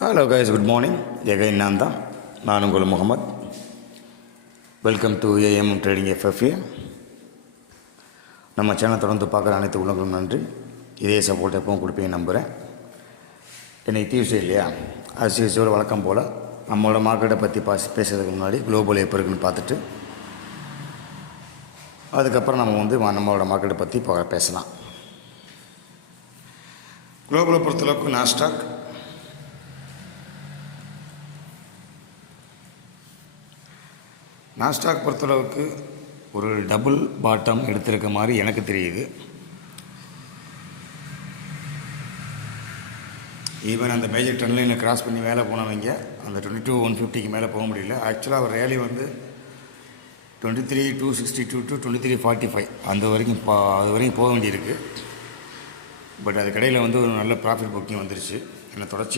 Hello guys good morning again நான் தான் நான் உங்கள் Mohammed welcome to AM trading FFA நம்ம சேனல் தொடர்ந்து பார்க்குற அனைத்து உள்ளங்களும் நன்றி. இதே சப்போர்ட் எப்பவும் கொடுப்பீங்க நம்புகிறேன் இன்றைக்கி டியூஸ்டே இல்லையா? அது யூஸ்வல் வழக்கம் போல் நம்மளோட மார்க்கெட்டை பற்றி பாசி பேசுறதுக்கு முன்னாடி குளோபல் எப்போ இருக்குன்னு பார்த்துட்டு அதுக்கப்புறம் நம்ம வந்து நம்மளோட மார்க்கெட்டை பற்றி பேசலாம். குளோபலை பொறுத்தளவுக்கு நாஸ்டாக் நாஸ்டாக் பொறுத்தளவுக்கு ஒரு டபுள் பாட்டம் எடுத்திருக்க மாதிரி எனக்கு தெரியுது. ஈவன் அந்த மேஜர் டன்லைனில் கிராஸ் பண்ணி மேலே போனவங்க அந்த டுவெண்ட்டி டூ ஒன் ஃபிஃப்டிக்கு மேலே போக முடியல. ஆக்சுவலாக அவர் ரேலி வந்து twenty three two sixty two to twenty three forty five அந்த வரைக்கும் பா அது வரைக்கும் போக வேண்டியிருக்கு. பட் அது கடையில் வந்து ஒரு நல்ல ப்ராஃபிட் புக்கிங் வந்துருச்சு. என்னை தொடர்ச்சியாக